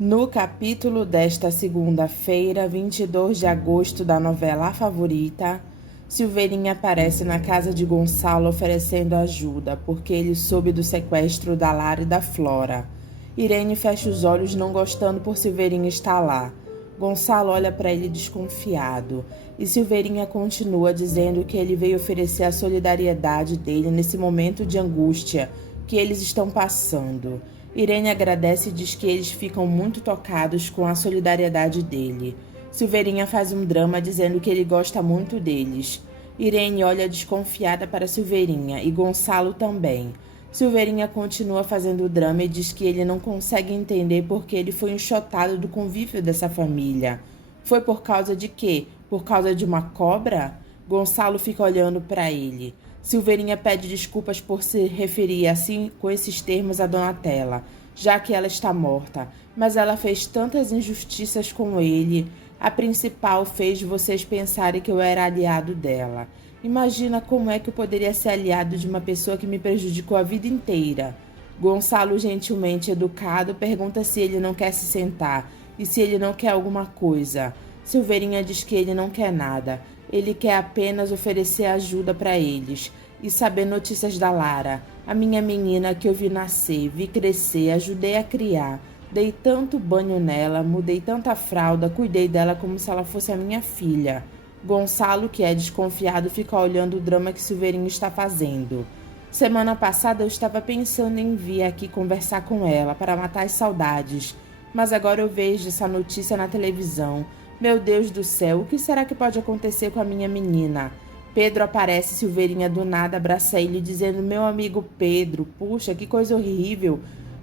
No capítulo desta segunda-feira, 22 de agosto da novela A Favorita, Silveirinha aparece na casa de Gonçalo oferecendo ajuda, porque ele soube do sequestro da Lara e da Flora. Irene fecha os olhos não gostando por Silveirinha estar lá. Gonçalo olha para ele desconfiado, e Silveirinha continua dizendo que ele veio oferecer a solidariedade dele nesse momento de angústia que eles estão passando. Irene agradece e diz que eles ficam muito tocados com a solidariedade dele. Silveirinha faz um drama dizendo que ele gosta muito deles. Irene olha desconfiada para Silveirinha e Gonçalo também. Silveirinha continua fazendo o drama e diz que ele não consegue entender porque ele foi enxotado do convívio dessa família. Foi por causa de quê? Por causa de uma cobra? Gonçalo fica olhando para ele. Silveirinha pede desculpas por se referir assim com esses termos a Donatella, já que ela está morta, mas ela fez tantas injustiças com ele. A principal fez vocês pensarem que eu era aliado dela. Imagina como é que eu poderia ser aliado de uma pessoa que me prejudicou a vida inteira. Gonçalo, gentilmente educado, pergunta se ele não quer se sentar e se ele não quer alguma coisa. Silveirinha diz que ele não quer nada. Ele quer apenas oferecer ajuda para eles e saber notícias da Lara, a minha menina que eu vi nascer, vi crescer, ajudei a criar. Dei tanto banho nela, mudei tanta fralda, cuidei dela como se ela fosse a minha filha. Gonçalo, que é desconfiado, fica olhando o drama que Silveirinha está fazendo. Semana passada eu estava pensando em vir aqui conversar com ela para matar as saudades, mas agora eu vejo essa notícia na televisão. Meu Deus do céu, o que será que pode acontecer com a minha menina? Pedro aparece, Silveirinha do nada abraça ele dizendo: meu amigo Pedro, puxa, que coisa horrível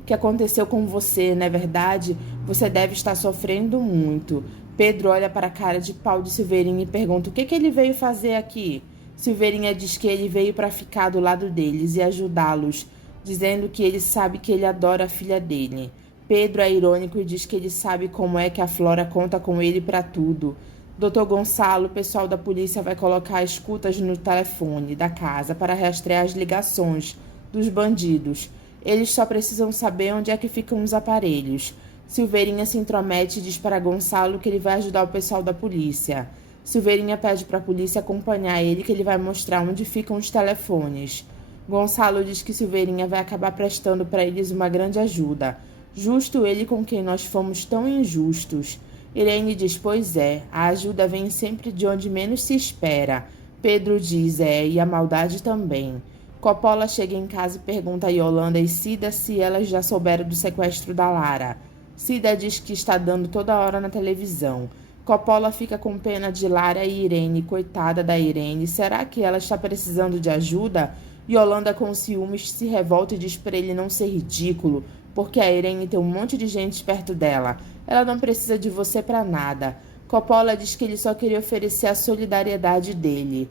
que aconteceu com você, não é verdade? Você deve estar sofrendo muito. Pedro olha para a cara de pau de Silveirinha e pergunta o que ele veio fazer aqui. Silveirinha diz que ele veio para ficar do lado deles e ajudá-los, dizendo que ele sabe que ele adora a filha dele. Pedro é irônico e diz que ele sabe como é que a Flora conta com ele para tudo. Dr. Gonçalo, o pessoal da polícia vai colocar escutas no telefone da casa para rastrear as ligações dos bandidos. Eles só precisam saber onde é que ficam os aparelhos. Silveirinha se intromete e diz para Gonçalo que ele vai ajudar o pessoal da polícia. Silveirinha pede para a polícia acompanhar ele, que ele vai mostrar onde ficam os telefones. Gonçalo diz que Silveirinha vai acabar prestando para eles uma grande ajuda. Justo ele com quem nós fomos tão injustos. Irene diz: pois é, a ajuda vem sempre de onde menos se espera. Pedro diz: e a maldade também. Coppola chega em casa e pergunta a Yolanda e Cida se elas já souberam do sequestro da Lara. Cida diz que está dando toda hora na televisão. Coppola fica com pena de Lara e Irene, coitada da Irene. Será que ela está precisando de ajuda? Yolanda, com ciúmes, se revolta e diz para ele não ser ridículo, porque a Irene tem um monte de gente perto dela. Ela não precisa de você para nada. Coppola diz que ele só queria oferecer a solidariedade dele.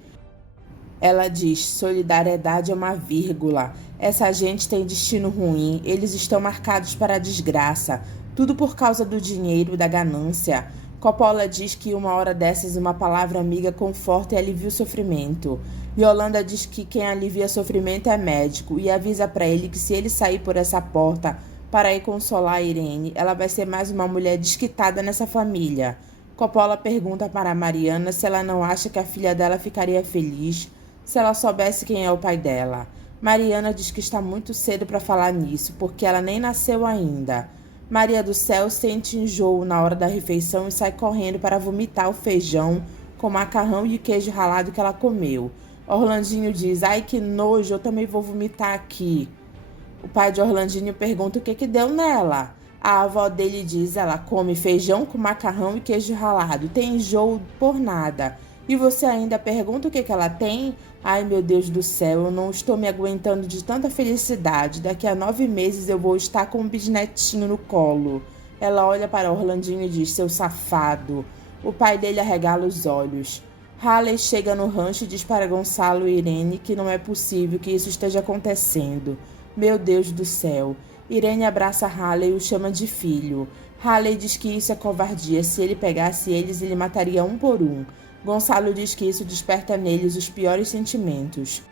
Ela diz: solidariedade é uma vírgula. Essa gente tem destino ruim. Eles estão marcados para a desgraça. Tudo por causa do dinheiro e da ganância. Coppola diz que uma hora dessas uma palavra amiga conforta e alivia o sofrimento. Yolanda diz que quem alivia sofrimento é médico e avisa para ele que se ele sair por essa porta para ir consolar a Irene, ela vai ser mais uma mulher desquitada nessa família. Coppola pergunta para Mariana se ela não acha que a filha dela ficaria feliz se ela soubesse quem é o pai dela. Mariana diz que está muito cedo para falar nisso, porque ela nem nasceu ainda. Maria do Céu sente enjoo na hora da refeição e sai correndo para vomitar o feijão com macarrão e queijo ralado que ela comeu. Orlandinho diz: ai que nojo, eu também vou vomitar aqui. O pai de Orlandinho pergunta o que deu nela. A avó dele diz: ela come feijão com macarrão e queijo ralado, tem enjoo por nada. E você ainda pergunta o que ela tem? Ai, meu Deus do céu, eu não estou me aguentando de tanta felicidade. Daqui a 9 meses eu vou estar com um bisnetinho no colo. Ela olha para Orlandinho e diz: seu safado. O pai dele arregala os olhos. Halley chega no rancho e diz para Gonçalo e Irene que não é possível que isso esteja acontecendo. Meu Deus do céu. Irene abraça Halley e o chama de filho. Halley diz que isso é covardia. Se ele pegasse eles, ele mataria um por um. Gonçalo diz que isso desperta neles os piores sentimentos.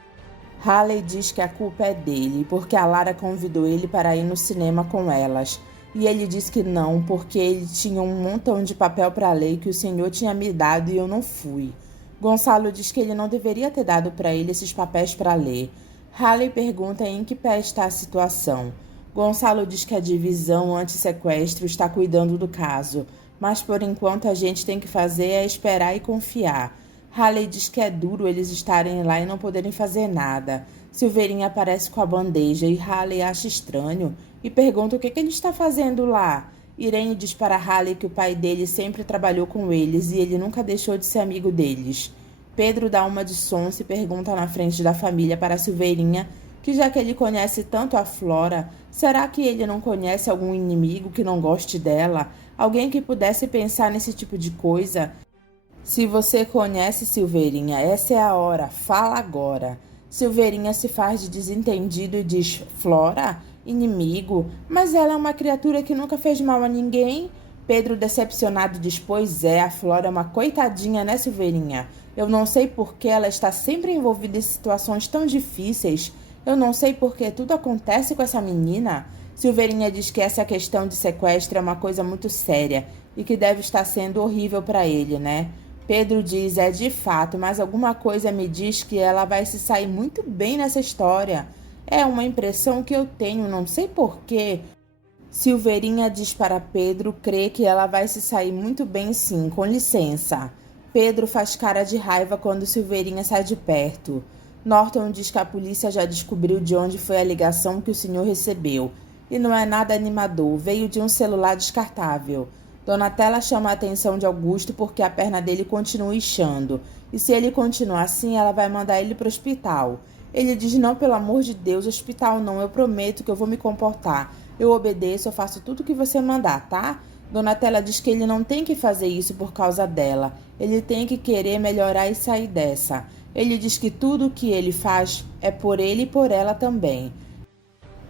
Halley diz que a culpa é dele, porque a Lara convidou ele para ir no cinema com elas. E ele disse que não, porque ele tinha um montão de papel para ler que o senhor tinha me dado e eu não fui. Gonçalo diz que ele não deveria ter dado para ele esses papéis para ler. Haley pergunta em que pé está a situação. Gonçalo diz que a divisão anti-sequestro está cuidando do caso, mas por enquanto a gente tem que fazer é esperar e confiar. Haley diz que é duro eles estarem lá e não poderem fazer nada. Silveirinha aparece com a bandeja e Haley acha estranho e pergunta o que ele está fazendo lá. Irene diz para Haley que o pai dele sempre trabalhou com eles e ele nunca deixou de ser amigo deles. Pedro dá uma de sonsa e pergunta na frente da família para Silveirinha que já que ele conhece tanto a Flora, será que ele não conhece algum inimigo que não goste dela? Alguém que pudesse pensar nesse tipo de coisa? Se você conhece Silveirinha, essa é a hora, fala agora. Silveirinha se faz de desentendido e diz: Flora? Inimigo? Mas ela é uma criatura que nunca fez mal a ninguém. Pedro, decepcionado, diz: Pois é, a Flora é uma coitadinha, né, Silveirinha? Eu não sei por que ela está sempre envolvida em situações tão difíceis. Eu não sei por que tudo acontece com essa menina. Silveirinha diz que essa questão de sequestro é uma coisa muito séria e que deve estar sendo horrível para ele, né? Pedro diz: É de fato, mas alguma coisa me diz que ela vai se sair muito bem nessa história. É uma impressão que eu tenho, não sei por quê. Silveirinha diz para Pedro crer que ela vai se sair muito bem sim, com licença. Pedro faz cara de raiva quando Silveirinha sai de perto. Norton diz que a polícia já descobriu de onde foi a ligação que o senhor recebeu. E não é nada animador, veio de um celular descartável. Donatella chama a atenção de Augusto porque a perna dele continua inchando. E se ele continuar assim, ela vai mandar ele para o hospital. Ele diz: Não, pelo amor de Deus, hospital não, eu prometo que eu vou me comportar. Eu obedeço, eu faço tudo o que você mandar, tá? Donatella diz que ele não tem que fazer isso por causa dela. Ele tem que querer melhorar e sair dessa. Ele diz que tudo o que ele faz é por ele e por ela também.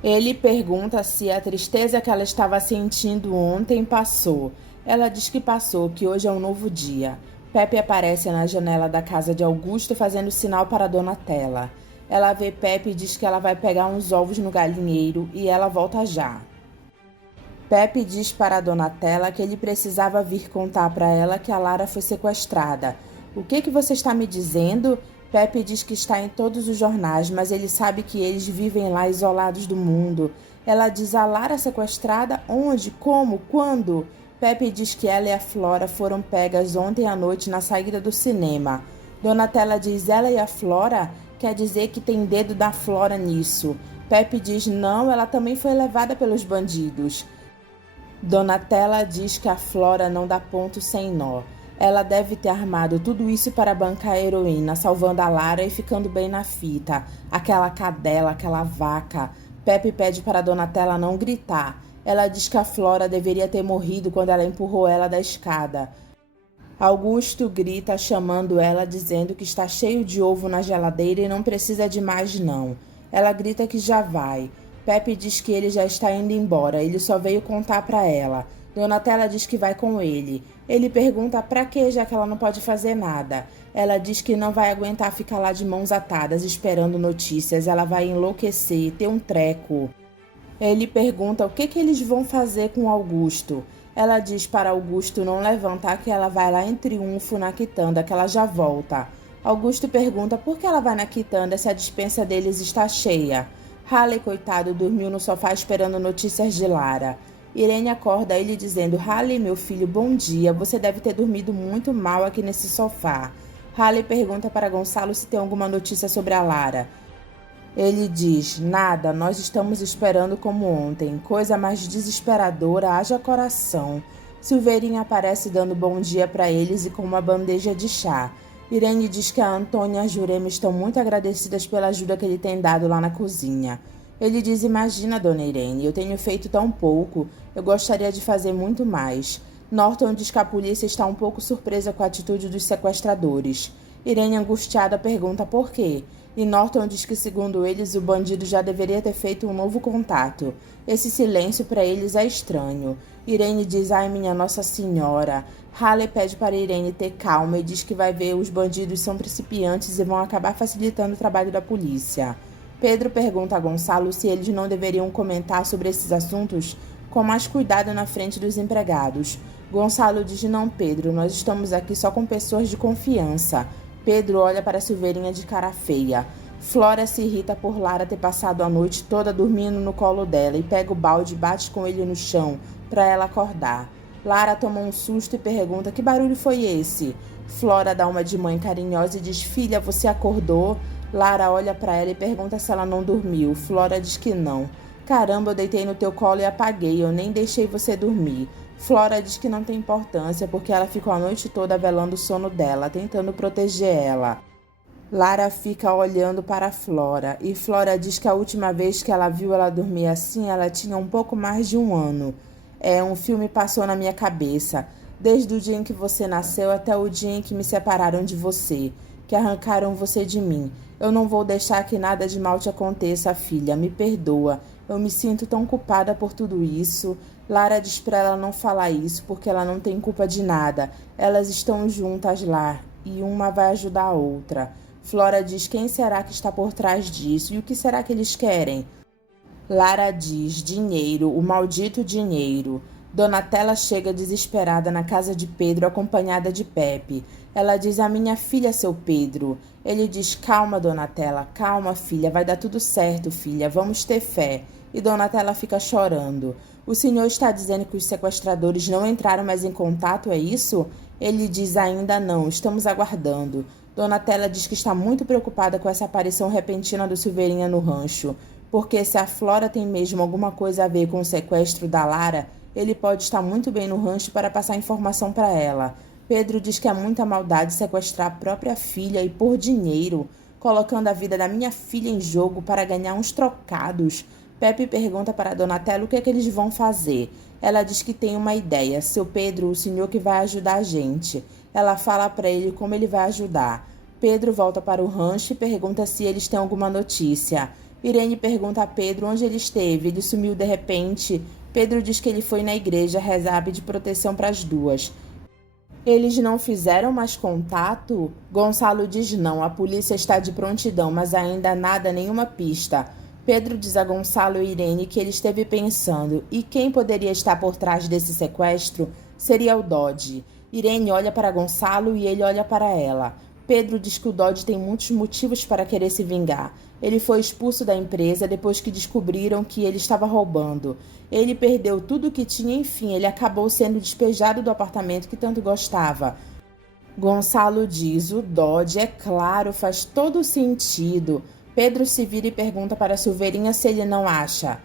Ele pergunta se a tristeza que ela estava sentindo ontem passou. Ela diz que passou, que hoje é um novo dia. Pepe aparece na janela da casa de Augusto fazendo sinal para Donatella. Ela vê Pepe e diz que ela vai pegar uns ovos no galinheiro e ela volta já. Pepe diz para Donatella que ele precisava vir contar para ela que a Lara foi sequestrada. O que você está me dizendo? Pepe diz que está em todos os jornais, mas ele sabe que eles vivem lá isolados do mundo. Ela diz: a Lara sequestrada? Onde? Como? Quando? Pepe diz que ela e a Flora foram pegas ontem à noite na saída do cinema. Donatella diz: ela e a Flora? Quer dizer que tem dedo da Flora nisso. Pepe diz: não, ela também foi levada pelos bandidos. Donatella diz que a Flora não dá ponto sem nó. Ela deve ter armado tudo isso para bancar a heroína, salvando a Lara e ficando bem na fita. Aquela cadela, aquela vaca. Pepe pede para Donatella não gritar. Ela diz que a Flora deveria ter morrido quando ela empurrou ela da escada. Augusto grita chamando ela, dizendo que está cheio de ovo na geladeira e não precisa de mais não. Ela grita que já vai. Pepe diz que ele já está indo embora, ele só veio contar para ela. Donatella diz que vai com ele. Ele pergunta pra quê, já que ela não pode fazer nada. Ela diz que não vai aguentar ficar lá de mãos atadas esperando notícias. Ela vai enlouquecer, ter um treco. Ele pergunta o que eles vão fazer com Augusto. Ela diz para Augusto não levantar que ela vai lá em triunfo na quitanda, que ela já volta. Augusto pergunta por que ela vai na quitanda se a despensa deles está cheia. Haley, coitado, dormiu no sofá esperando notícias de Lara. Irene acorda ele dizendo: Haley, meu filho, bom dia. Você deve ter dormido muito mal aqui nesse sofá. Haley pergunta para Gonçalo se tem alguma notícia sobre a Lara. Ele diz: nada, nós estamos esperando como ontem. Coisa mais desesperadora, haja coração. Silveirinha aparece dando bom dia para eles e com uma bandeja de chá. Irene diz que a Antônia e a Jurema estão muito agradecidas pela ajuda que ele tem dado lá na cozinha. Ele diz: imagina, dona Irene, eu tenho feito tão pouco, eu gostaria de fazer muito mais. Norton diz que a polícia está um pouco surpresa com a atitude dos sequestradores. Irene, angustiada, pergunta por quê. E Norton diz que, segundo eles, o bandido já deveria ter feito um novo contato. Esse silêncio para eles é estranho. Irene diz: ai, minha Nossa Senhora. Haley pede para Irene ter calma e diz que vai ver os bandidos são principiantes e vão acabar facilitando o trabalho da polícia. Pedro pergunta a Gonçalo se eles não deveriam comentar sobre esses assuntos com mais cuidado na frente dos empregados. Gonçalo diz: não, Pedro, nós estamos aqui só com pessoas de confiança. Pedro olha para Silveirinha de cara feia. Flora se irrita por Lara ter passado a noite toda dormindo no colo dela e pega o balde e bate com ele no chão para ela acordar. Lara toma um susto e pergunta: que barulho foi esse? Flora dá uma de mãe carinhosa e diz: filha, você acordou? Lara olha para ela e pergunta se ela não dormiu. Flora diz que não. Caramba, eu deitei no teu colo e apaguei, eu nem deixei você dormir. Flora diz que não tem importância porque ela ficou a noite toda velando o sono dela, tentando proteger ela. Lara fica olhando para Flora e Flora diz que a última vez que ela viu ela dormir assim, ela tinha um pouco mais de 1 ano. Um filme passou na minha cabeça, desde o dia em que você nasceu até o dia em que me separaram de você, que arrancaram você de mim. Eu não vou deixar que nada de mal te aconteça, filha, me perdoa. Eu me sinto tão culpada por tudo isso. Lara diz pra ela não falar isso, porque ela não tem culpa de nada. Elas estão juntas lá, e uma vai ajudar a outra. Flora diz: quem será que está por trás disso? E o que será que eles querem? Lara diz: dinheiro, o maldito dinheiro. Donatella chega desesperada na casa de Pedro, acompanhada de Pepe. Ela diz: a minha filha, seu Pedro. Ele diz: calma, Donatella, calma, filha, vai dar tudo certo, filha, vamos ter fé. E Donatella fica chorando. O senhor está dizendo que os sequestradores não entraram mais em contato, é isso? Ele diz: ainda não, estamos aguardando. Donatella diz que está muito preocupada com essa aparição repentina do Silveirinha no rancho, porque se a Flora tem mesmo alguma coisa a ver com o sequestro da Lara, ele pode estar muito bem no rancho para passar informação para ela. Pedro diz que é muita maldade sequestrar a própria filha e por dinheiro, colocando a vida da minha filha em jogo para ganhar uns trocados. Pepe pergunta para Donatella o que é que eles vão fazer. Ela diz que tem uma ideia. Seu Pedro, o senhor que vai ajudar a gente. Ela fala para ele como ele vai ajudar. Pedro volta para o rancho e pergunta se eles têm alguma notícia. Irene pergunta a Pedro onde ele esteve. Ele sumiu de repente. Pedro diz que ele foi na igreja rezar de proteção para as duas. Eles não fizeram mais contato? Gonçalo diz não, a polícia está de prontidão, mas ainda nada, nenhuma pista. Pedro diz a Gonçalo e Irene que ele esteve pensando, e quem poderia estar por trás desse sequestro seria o Dodge. Irene olha para Gonçalo e ele olha para ela. Pedro diz que o Dodge tem muitos motivos para querer se vingar. Ele foi expulso da empresa depois que descobriram que ele estava roubando. Ele perdeu tudo o que tinha, enfim, ele acabou sendo despejado do apartamento que tanto gostava. Gonçalo diz: o Dodge, é claro, faz todo sentido. Pedro se vira e pergunta para Silveirinha se ele não acha.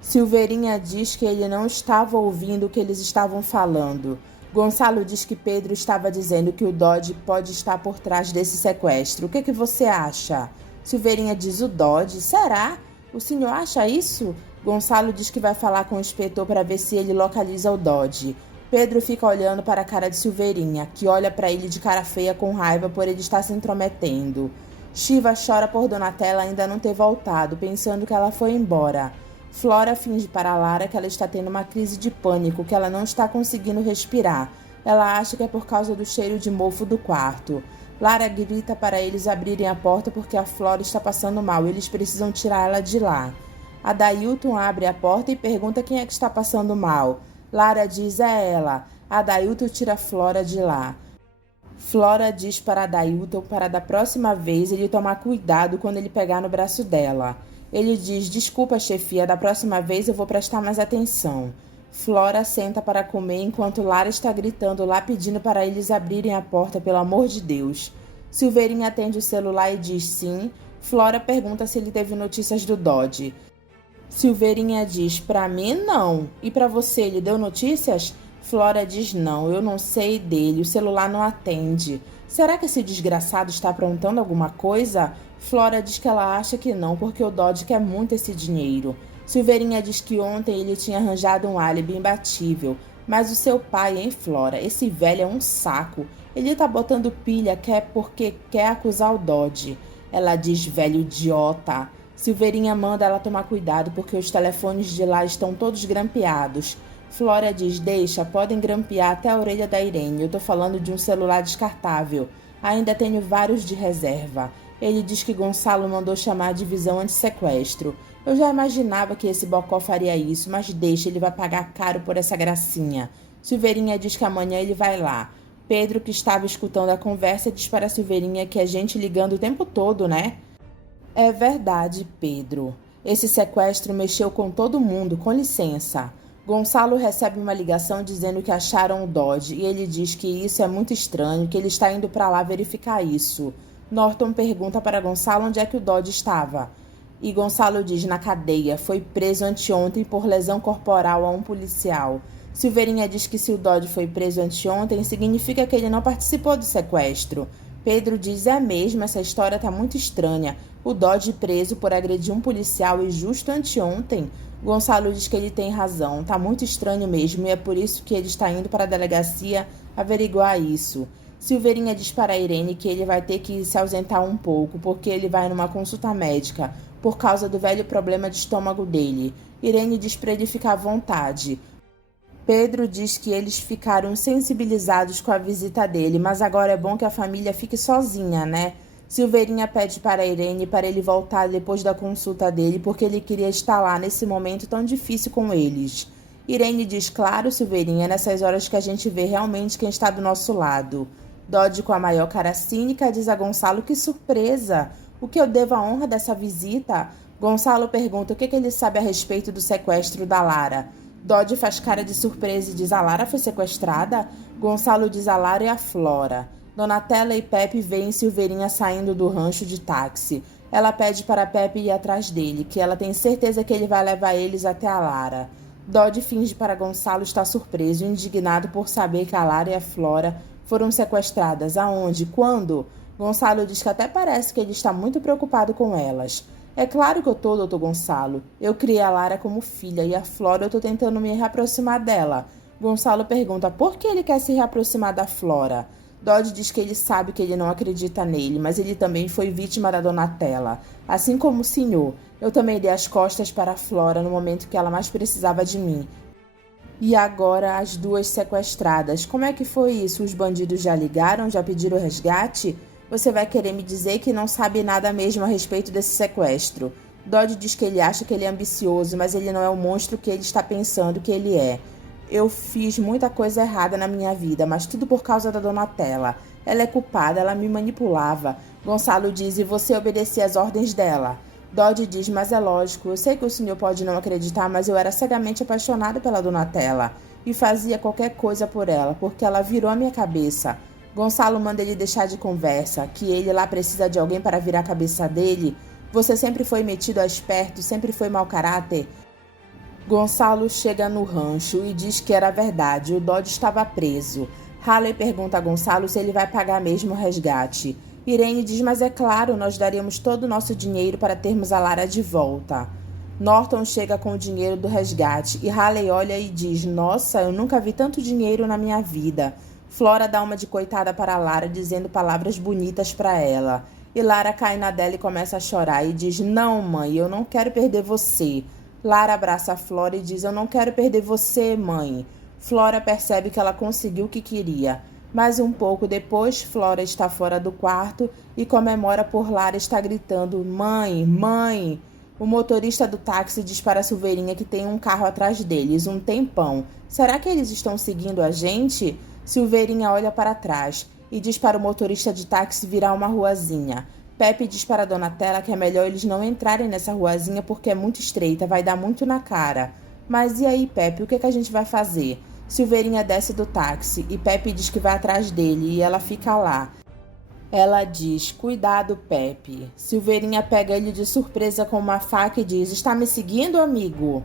Silveirinha diz que ele não estava ouvindo o que eles estavam falando. Gonçalo diz que Pedro estava dizendo que o Dodge pode estar por trás desse sequestro. O que você acha? Silveirinha diz: o Dodge? Será? O senhor acha isso? Gonçalo diz que vai falar com o inspetor para ver se ele localiza o Dodge. Pedro fica olhando para a cara de Silveirinha, que olha para ele de cara feia com raiva por ele estar se intrometendo. Shiva chora por Donatella ainda não ter voltado, pensando que ela foi embora. Flora finge para Lara que ela está tendo uma crise de pânico, que ela não está conseguindo respirar. Ela acha que é por causa do cheiro de mofo do quarto. Lara grita para eles abrirem a porta porque a Flora está passando mal e eles precisam tirar ela de lá. Adailton abre a porta e pergunta quem é que está passando mal. Lara diz: é ela. Adailton tira a Flora de lá. Flora diz para Adailton para da próxima vez ele tomar cuidado quando ele pegar no braço dela. Ele diz: desculpa, chefia, da próxima vez eu vou prestar mais atenção. Flora senta para comer enquanto Lara está gritando lá pedindo para eles abrirem a porta, pelo amor de Deus. Silveirinha atende o celular e diz sim. Flora pergunta se ele teve notícias do Dodge. Silveirinha diz: pra mim não. E pra você, ele deu notícias? Flora diz: não, eu não sei dele, o celular não atende. Será que esse desgraçado está aprontando alguma coisa? Flora diz que ela acha que não, porque o Dodge quer muito esse dinheiro. Silveirinha diz que ontem ele tinha arranjado um álibi imbatível. Mas o seu pai, hein, Flora? Esse velho é um saco. Ele tá botando pilha porque quer acusar o Dodge. Ela diz: velho idiota. Silveirinha manda ela tomar cuidado porque os telefones de lá estão todos grampeados. Flora diz: deixa, podem grampear até a orelha da Irene. Eu tô falando de um celular descartável. Ainda tenho vários de reserva. Ele diz que Gonçalo mandou chamar a divisão anti-sequestro. Eu já imaginava que esse bocó faria isso, mas deixa, ele vai pagar caro por essa gracinha. Silveirinha diz que amanhã ele vai lá. Pedro, que estava escutando a conversa, diz para Silveirinha que é gente ligando o tempo todo, né? É verdade, Pedro. Esse sequestro mexeu com todo mundo, com licença. Gonçalo recebe uma ligação dizendo que acharam o Dodge e ele diz que isso é muito estranho, que ele está indo para lá verificar isso. Norton pergunta para Gonçalo onde é que o Dodge estava. E Gonçalo diz na cadeia, foi preso anteontem por lesão corporal a um policial. Silveirinha diz que se o Dodge foi preso anteontem, significa que ele não participou do sequestro. Pedro diz, é mesmo, essa história tá muito estranha. O Dodge preso por agredir um policial e justo anteontem. Gonçalo diz que ele tem razão, tá muito estranho mesmo e é por isso que ele está indo para a delegacia averiguar isso. Silveirinha diz para Irene que ele vai ter que se ausentar um pouco, porque ele vai numa consulta médica, por causa do velho problema de estômago dele. Irene diz para ele ficar à vontade. Pedro diz que eles ficaram sensibilizados com a visita dele, mas agora é bom que a família fique sozinha, né? Silveirinha pede para Irene para ele voltar depois da consulta dele, porque ele queria estar lá nesse momento tão difícil com eles. Irene diz, claro, Silveirinha, é nessas horas que a gente vê realmente quem está do nosso lado. Dodge, com a maior cara cínica, diz a Gonçalo, que surpresa! O que eu devo à honra dessa visita? Gonçalo pergunta o que ele sabe a respeito do sequestro da Lara. Dodge faz cara de surpresa e diz, a Lara foi sequestrada? Gonçalo diz, a Lara e a Flora. Donatella e Pepe veem Silveirinha saindo do rancho de táxi. Ela pede para Pepe ir atrás dele, que ela tem certeza que ele vai levar eles até a Lara. Dodge finge para Gonçalo estar surpreso e indignado por saber que a Lara e a Flora foram sequestradas. Aonde? Quando? Gonçalo diz que até parece que ele está muito preocupado com elas. É claro que eu tô, doutor Gonçalo. Eu criei a Lara como filha e a Flora eu tô tentando me reaproximar dela. Gonçalo pergunta por que ele quer se reaproximar da Flora. Dodge diz que ele sabe que ele não acredita nele, mas ele também foi vítima da Donatella. Assim como o senhor, eu também dei as costas para a Flora no momento que ela mais precisava de mim. E agora as duas sequestradas. Como é que foi isso? Os bandidos já ligaram? Já pediram resgate? Você vai querer me dizer que não sabe nada mesmo a respeito desse sequestro. Dodge diz que ele acha que ele é ambicioso, mas ele não é o monstro que ele está pensando que ele é. Eu fiz muita coisa errada na minha vida, mas tudo por causa da Donatella. Ela é culpada, ela me manipulava. Gonçalo diz, e você obedecia às ordens dela. Dodge diz, mas é lógico, eu sei que o senhor pode não acreditar, mas eu era cegamente apaixonado pela Donatella. E fazia qualquer coisa por ela, porque ela virou a minha cabeça. Gonçalo manda ele deixar de conversa, que ele lá precisa de alguém para virar a cabeça dele. Você sempre foi metido a esperto, sempre foi mau caráter. Gonçalo chega no rancho e diz que era verdade, o Dodge estava preso. Halley pergunta a Gonçalo se ele vai pagar mesmo o resgate. Irene diz, mas é claro, nós daríamos todo o nosso dinheiro para termos a Lara de volta. Norton chega com o dinheiro do resgate e Halley olha e diz, nossa, eu nunca vi tanto dinheiro na minha vida. Flora dá uma de coitada para Lara, dizendo palavras bonitas para ela. E Lara cai na dela e começa a chorar e diz, não, mãe, eu não quero perder você. Lara abraça a Flora e diz, eu não quero perder você, mãe. Flora percebe que ela conseguiu o que queria. Mas um pouco depois, Flora está fora do quarto e comemora por Lara estar gritando, mãe, mãe. O motorista do táxi diz para a Silveirinha que tem um carro atrás deles, um tempão. Será que eles estão seguindo a gente? Silveirinha olha para trás e diz para o motorista de táxi virar uma ruazinha. Pepe diz para a Donatella que é melhor eles não entrarem nessa ruazinha porque é muito estreita, vai dar muito na cara. Mas e aí, Pepe, o que a gente vai fazer? Silveirinha desce do táxi e Pepe diz que vai atrás dele e ela fica lá. Ela diz, cuidado, Pepe. Silveirinha pega ele de surpresa com uma faca e diz, está me seguindo, amigo?